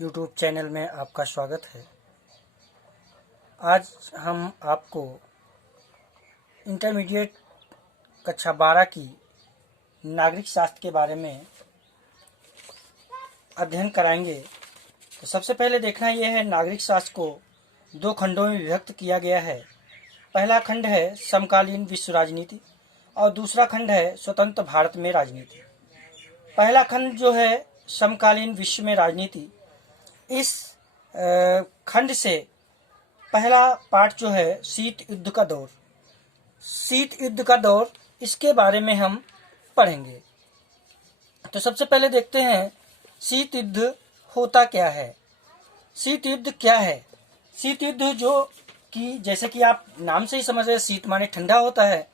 YouTube channel में आपका स्वागत है। आज हम आपको इंटरमीडिएट कक्षा 12 की नागरिक शास्त्र के बारे में अध्ययन कराएंगे। तो सबसे पहले देखना यह है, नागरिक शास्त्र को दो खंडों में विभक्त किया गया है। पहला खंड है समकालीन विश्व राजनीति और दूसरा खंड है स्वतंत्र भारत में राजनीति। पहला खंड जो है समकालीन विश्व में राजनीति, इस खंड से पहला पार्ट जो है शीत युद्ध का दौर, इसके बारे में हम पढ़ेंगे। तो सबसे पहले देखते हैं शीत युद्ध होता क्या है। शीत युद्ध क्या है? शीत युद्ध जो कि जैसे कि आप नाम से ही समझ रहे, शीत माने ठंडा होता है,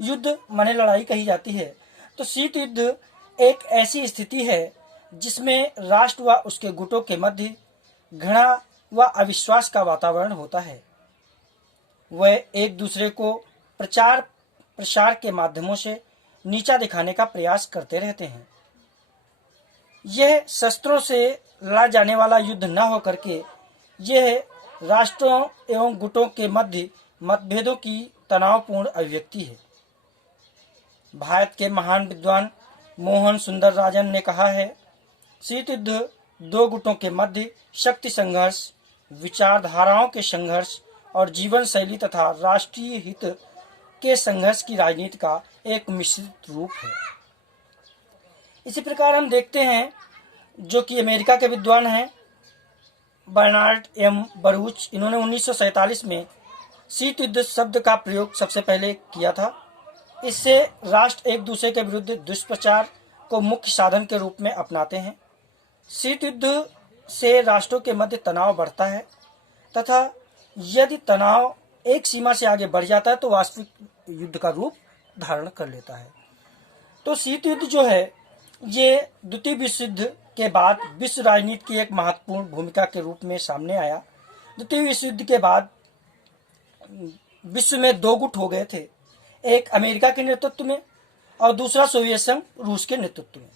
युद्ध माने लड़ाई कही जाती है। तो शीत युद्ध एक ऐसी स्थिति है जिसमें राष्ट्र व उसके गुटों के मध्य घृणा व अविश्वास का वातावरण होता है। वह एक दूसरे को प्रचार प्रसार के माध्यमों से नीचा दिखाने का प्रयास करते रहते हैं। यह शस्त्रों से लड़ा जाने वाला युद्ध न होकर के यह राष्ट्रों एवं गुटों के मध्य मतभेदों की तनावपूर्ण अभिव्यक्ति है। भारत के महान विद्वान मोहन सुंदर राजन ने कहा है, शीत युद्ध दो गुटों के मध्य शक्ति संघर्ष, विचारधाराओं के संघर्ष और जीवन शैली तथा राष्ट्रीय हित के संघर्ष की राजनीति का एक मिश्रित रूप है। इसी प्रकार हम देखते हैं जो कि अमेरिका के विद्वान हैं बर्नार्ड एम बरूच, इन्होंने 1947 में शीत युद्ध शब्द का प्रयोग सबसे पहले किया था। इससे राष्ट्र एक दूसरे के विरुद्ध दुष्प्रचार को मुख्य साधन के रूप में अपनाते हैं। शीत युद्ध से राष्ट्रों के मध्य तनाव बढ़ता है तथा यदि तनाव एक सीमा से आगे बढ़ जाता है तो वास्तविक युद्ध का रूप धारण कर लेता है। तो शीत युद्ध जो है ये द्वितीय विश्व युद्ध के बाद विश्व राजनीति की एक महत्वपूर्ण भूमिका के रूप में सामने आया। द्वितीय विश्व युद्ध के बाद विश्व में दो गुट हो गए थे, एक अमेरिका के नेतृत्व में और दूसरा सोवियत संघ रूस के नेतृत्व में।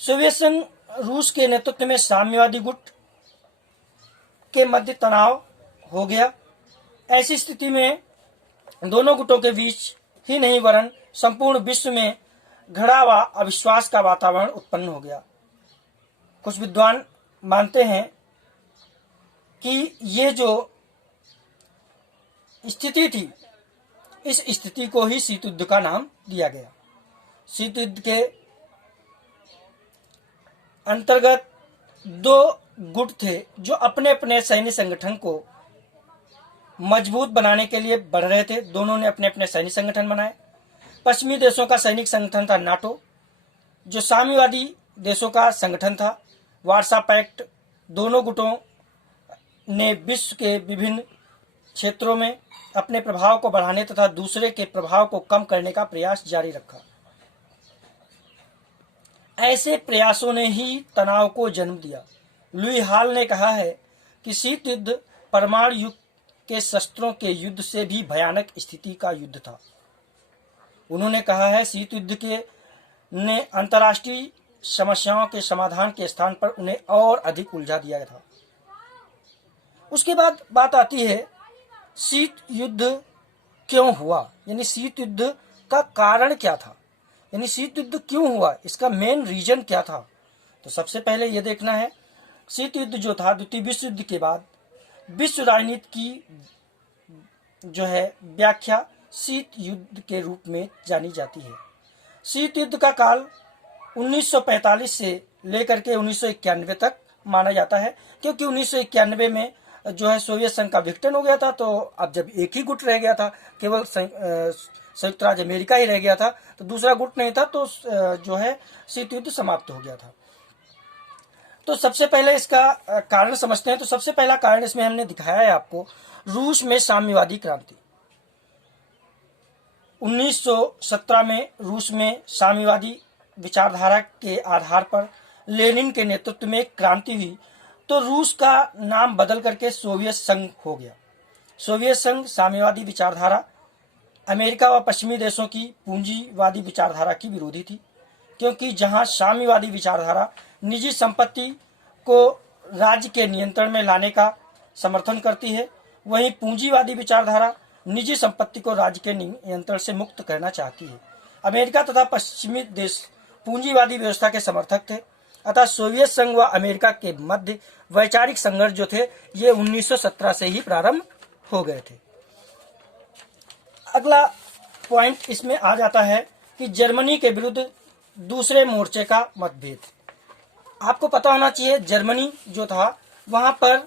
सोवियत संघ रूस के नेतृत्व में साम्यवादी गुट के मध्य तनाव हो गया। ऐसी स्थिति में दोनों गुटों के बीच ही नहीं वरन संपूर्ण विश्व में घृणा व अविश्वास का वातावरण उत्पन्न हो गया। कुछ विद्वान मानते हैं कि ये जो स्थिति थी, इस स्थिति को ही शीत युद्ध का नाम दिया गया। शीत युद्ध के अंतर्गत दो गुट थे जो अपने अपने सैन्य संगठन को मजबूत बनाने के लिए बढ़ रहे थे। दोनों ने अपने अपने सैनिक संगठन बनाए। पश्चिमी देशों का सैनिक संगठन था नाटो, जो साम्यवादी देशों का संगठन था वार्सा पैक्ट। दोनों गुटों ने विश्व के विभिन्न क्षेत्रों में अपने प्रभाव को बढ़ाने तथा दूसरे के प्रभाव को कम करने का प्रयास जारी रखा। ऐसे प्रयासों ने ही तनाव को जन्म दिया। लुई हॉल ने कहा है कि शीत युद्ध परमाणु युग के शस्त्रों के युद्ध से भी भयानक स्थिति का युद्ध था। उन्होंने कहा है शीत युद्ध के ने अंतर्राष्ट्रीय समस्याओं के समाधान के स्थान पर उन्हें और अधिक उलझा दिया था। उसके बाद बात आती है शीत युद्ध क्यों हुआ, यानी शीत युद्ध का कारण क्या था, यानी शीत युद्ध क्यों हुआ, इसका मेन रीजन क्या था। तो सबसे पहले यह देखना है शीत युद्ध जो था द्वितीय विश्व युद्ध के बाद विश्व राजनीति की जो है व्याख्या शीत युद्ध के रूप में जानी जाती है। शीत युद्ध का काल 1945 से लेकर के 1991 तक माना जाता है, क्योंकि 1991 में जो है सोवियत संघ का विघटन हो गया था। तो अब जब एक ही गुट रह गया था, केवल संयुक्त राज्य अमेरिका ही रह गया था, तो दूसरा गुट नहीं था, तो जो है शीत युद्ध समाप्त हो गया था। तो सबसे पहले इसका कारण समझते हैं। तो सबसे पहला कारण इसमें हमने दिखाया है आपको, रूस में साम्यवादी क्रांति। 1917 में रूस में साम्यवादी विचारधारा के आधार पर लेनिन के नेतृत्व में एक क्रांति हुई, तो रूस का नाम बदल करके सोवियत संघ हो गया। सोवियत संघ साम्यवादी विचारधारा अमेरिका व पश्चिमी देशों की पूंजीवादी विचारधारा की विरोधी थी, क्योंकि जहां साम्यवादी विचारधारा निजी संपत्ति को राज्य के नियंत्रण में लाने का समर्थन करती है। वहीं पूंजीवादी विचारधारा निजी संपत्ति को राज्य के नियंत्रण से मुक्त करना चाहती है। अमेरिका तथा पश्चिमी देश पूंजीवादी व्यवस्था के समर्थक थे, अतः सोवियत संघ व अमेरिका के मध्य वैचारिक संघर्ष जो थे ये 1917 से ही प्रारंभ हो गए थे। अगला पॉइंट इसमें आ जाता है कि जर्मनी के विरुद्ध दूसरे मोर्चे का मतभेद। आपको पता होना चाहिए जर्मनी जो था वहां पर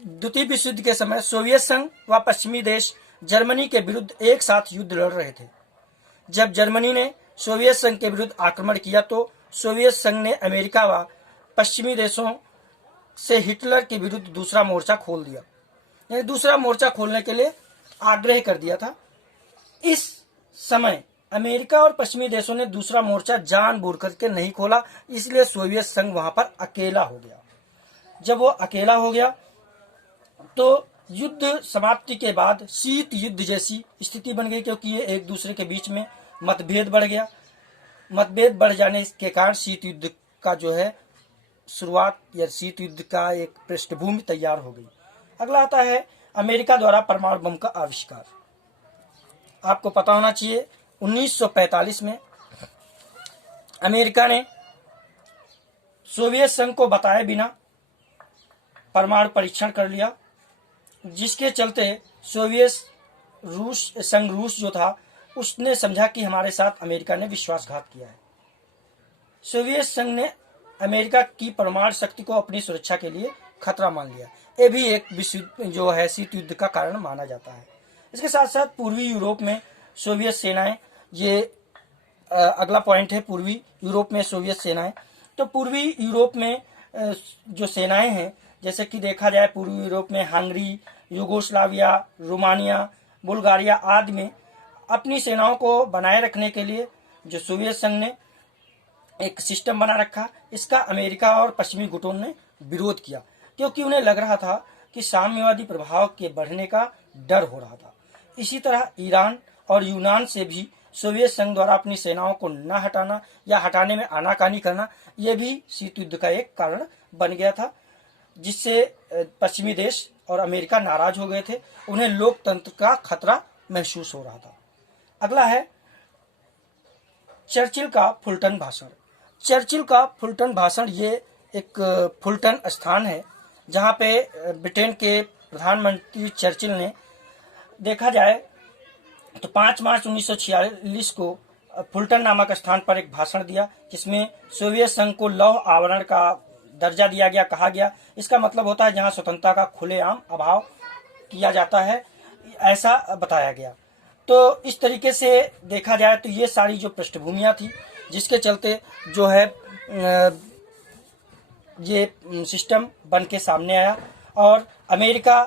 द्वितीय विश्व युद्ध के समय सोवियत संघ व पश्चिमी देश जर्मनी के विरुद्ध एक साथ युद्ध लड़ रहे थे। जब जर्मनी ने सोवियत संघ के विरुद्ध आक्रमण किया तो सोवियत संघ ने अमेरिका व पश्चिमी देशों से हिटलर के विरुद्ध दूसरा मोर्चा खोल दिया, यानी दूसरा मोर्चा खोलने के लिए आग्रह कर दिया था। इस समय अमेरिका और पश्चिमी देशों ने दूसरा मोर्चा जानबूझ करके नहीं खोला, इसलिए सोवियत संघ वहां पर अकेला हो गया। जब वो अकेला हो गया तो युद्ध समाप्ति के बाद शीत युद्ध जैसी स्थिति बन गई, क्योंकि ये एक दूसरे के बीच में मतभेद बढ़ गया। मतभेद बढ़ जाने के कारण शीत युद्ध का जो है शुरुआत या शीत युद्ध का एक पृष्ठभूमि तैयार हो गई। अगला आता है अमेरिका द्वारा परमाणु बम का आविष्कार। आपको पता होना चाहिए 1945 में अमेरिका ने सोवियत संघ को बताए बिना परमाणु परीक्षण कर लिया, जिसके चलते सोवियत रूस जो था उसने समझा कि हमारे साथ अमेरिका ने विश्वासघात किया है। सोवियत संघ ने अमेरिका की परमाणु शक्ति को अपनी सुरक्षा के लिए खतरा मान लिया। ये भी एक विश्व जो है शीत युद्ध का कारण माना जाता है। इसके साथ साथ पूर्वी यूरोप में सोवियत सेनाएं, ये अगला पॉइंट है पूर्वी यूरोप में सोवियत सेनाएं। तो पूर्वी यूरोप में जो सेनाएं हैं, जैसे कि देखा जाए पूर्वी यूरोप में हंगरी, यूगोस्लाविया, रोमानिया, बुल्गारिया आदि में अपनी सेनाओं को बनाए रखने के लिए जो सोवियत संघ ने एक सिस्टम बना रखा, इसका अमेरिका और पश्चिमी गुटों ने विरोध किया, क्योंकि उन्हें लग रहा था कि साम्यवादी प्रभाव के बढ़ने का डर हो रहा था। इसी तरह ईरान और यूनान से भी सोवियत संघ द्वारा अपनी सेनाओं को न हटाना या हटाने में आनाकानी करना, यह भी शीत युद्ध का एक कारण बन गया था, जिससे पश्चिमी देश और अमेरिका नाराज हो गए थे। उन्हें लोकतंत्र का खतरा महसूस हो रहा था। अगला है चर्चिल का फुलटन भाषण। चर्चिल का फुलटन भाषण ये एक फुलटन स्थान है जहाँ पे ब्रिटेन के प्रधानमंत्री चर्चिल ने, देखा जाए तो 5 मार्च 1946 को फुलटन नामक स्थान पर एक भाषण दिया, जिसमें सोवियत संघ को लौह आवरण का दर्जा दिया गया, कहा गया। इसका मतलब होता है जहां स्वतंत्रता का खुलेआम अभाव किया जाता है, ऐसा बताया गया। तो इस तरीके से देखा जाए तो ये सारी जो पृष्ठभूमियां थी, जिसके चलते जो है ये सिस्टम बन के सामने आया और अमेरिका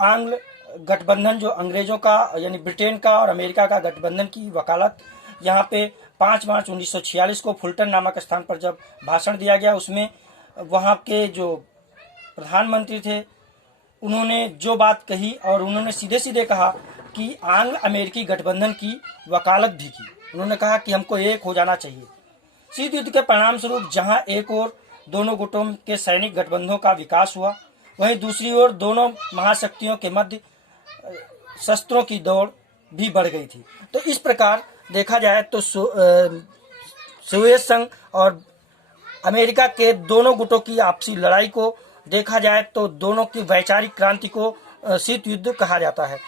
आंग्ल गठबंधन जो अंग्रेजों का यानी ब्रिटेन का और अमेरिका का गठबंधन की वकालत यहाँ पे 5 मार्च 1946 को फुलटन नामक स्थान पर जब भाषण दिया गया, उसमें वहाँ के जो प्रधानमंत्री थे उन्होंने जो बात कही और उन्होंने सीधे सीधे कहा कि आंग्ल अमेरिकी गठबंधन की वकालत भी की। उन्होंने कहा कि हमको एक हो जाना चाहिए। शीत युद्ध के परिणाम स्वरूप जहां एक ओर दोनों गुटों के सैनिक गठबंधनों का विकास हुआ, वहीं दूसरी ओर दोनों महाशक्तियों के मध्य शस्त्रों की दौड़ भी बढ़ गई थी। तो इस प्रकार देखा जाए तो सोवियत संघ और अमेरिका के दोनों गुटों की आपसी लड़ाई को देखा जाए तो दोनों की वैचारिक क्रांति को शीत युद्ध कहा जाता है।